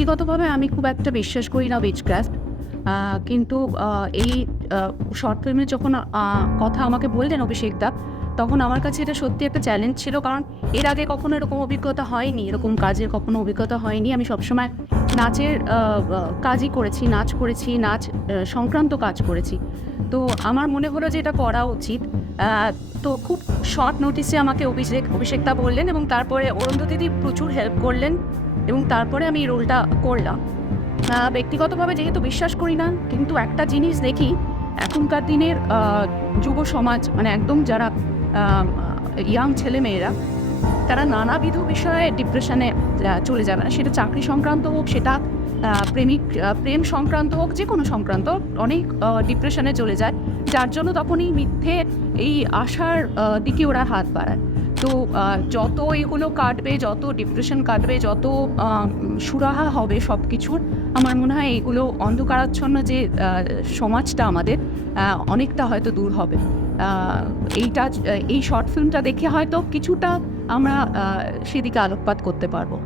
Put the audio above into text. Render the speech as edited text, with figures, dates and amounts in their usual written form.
ব্যক্তিগতভাবে আমি খুব একটা বিশ্বাস করি না উইচক্রাফট। কিন্তু এই শর্ট ফিল্মের যখন কথা আমাকে বললেন অভিষেক দা, তখন আমার কাছে এটা সত্যি একটা চ্যালেঞ্জ ছিল। কারণ এর আগে কখনো এরকম অভিজ্ঞতা হয়নি, এরকম কাজের কখনো অভিজ্ঞতা হয়নি। আমি সবসময় নাচের কাজই করেছি, নাচ করেছি, নাচ সংক্রান্ত কাজ করেছি। তো আমার মনে হলো যে এটা করা উচিত। তো খুব শর্ট নোটিসে আমাকে অভিষেক দা বললেন এবং তারপরে অরুন্ধতী দি প্রচুর হেল্প করলেন এবং তারপরে আমি এই রোলটা করলাম। ব্যক্তিগতভাবে যেহেতু বিশ্বাস করি না, কিন্তু একটা জিনিস দেখি এখনকার দিনের যুব সমাজ, মানে একদম যারা ইয়াং ছেলেমেয়েরা, তারা নানাবিধ বিষয়ে ডিপ্রেশনে চলে যায়। মানে সেটা চাকরি সংক্রান্ত হোক, সেটা প্রেম সংক্রান্ত হোক, যে কোনো সংক্রান্ত অনেক ডিপ্রেশনে চলে যায়, যার জন্য তখনই মিথ্যে এই আশার দিকে ওরা হাত বাড়ায়। তো যত এগুলো কাটবে, যত ডিপ্রেশন কাটবে, যত সুরাহা হবে সব কিছুর, আমার মনে হয় এগুলো অন্ধকারাচ্ছন্ন যে সমাজটা আমাদের, অনেকটা হয়তো দূর হবে। এই শর্ট ফিল্মটা দেখে হয়তো কিছুটা আমরা সেদিকে আলোকপাত করতে পারবো।